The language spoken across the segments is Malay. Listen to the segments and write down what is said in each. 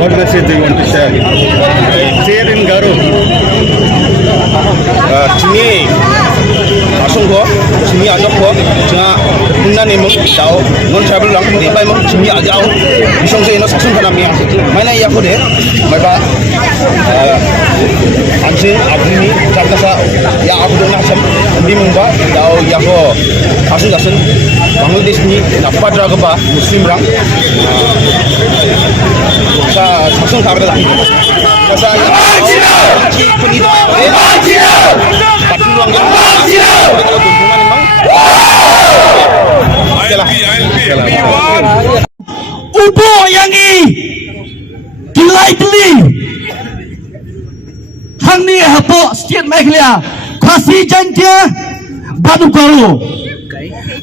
What message do you want to share? Say it in Garo. Chini asungko, chini ajokko, cina punna nemu tau non travel lang di pai mo chini ajau, isong sa ino saksung kanami. Mana iya ko de, may ba anjing abuni karena sa ya aku dengar sam di mumba tau ya ko asung asun Bangladesh ni dapat raga ba Muslim rang sa saksung karena sa ci punito patulang ubo yang kilai-kili hang ni hapo setiap Meghalaya kasih janji batu karu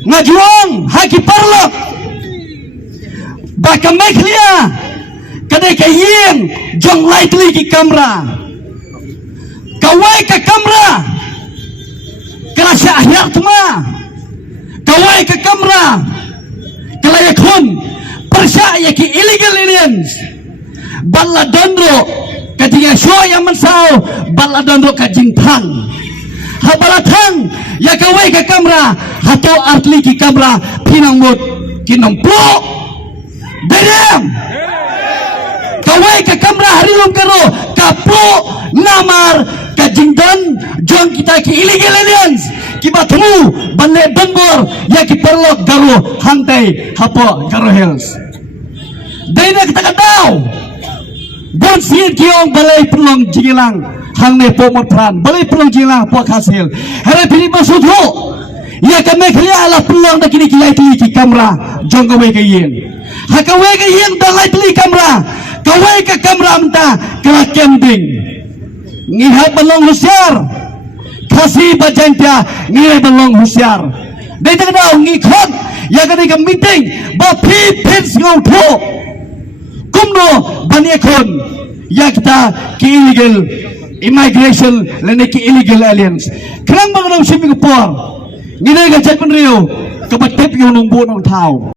ngajuang haki parlok baka Meghalaya kadai kayin jong lightly ki kamera kawai ke kamera kerasa akhir tuma kawai ke kamera kelayakun persya ki illegal aliens baladondro katiga show yang mensau baladondro kajingtang habalatang ya kawai ke kamera hato artli ki kamera pinangmut kinomplo bedem kawai ke kamera harilum karo kaplo namar kajingdan jong kita ki illegal aliens kibatmu banle donbor ya ki perlok garo hantai hapo garo hills daina kita kadau bon sir kiong balai pelong jigilang hangne pomot pran balai pelong jigilang po hasil hare pili basudho ya ka Meghalaya ala pelong da kini kilai ki kamera jong kawai ke yin hakawai ke yin dalai tli kamera kawai ke kamera mta kala camping ngihai belong husyar kasih bajanta ngihai belong husyar dai tagdaw ngikot ya kadai meeting ba pins ngauto kumno baniakon ya kita ki illegal immigration lene ki illegal aliens kerang bangdaw shipping por nginai gajat penrio kebatip yung nungbu nong tao